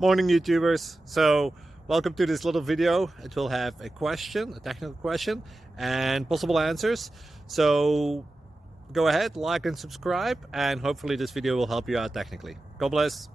Morning, YouTubers. So welcome to this little video. It will have a question, a technical question, and possible answers. So go ahead, like and subscribe, and hopefully this video will help you out technically. God bless.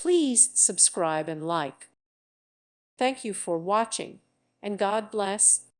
Please subscribe and like. Thank you for watching, and God bless.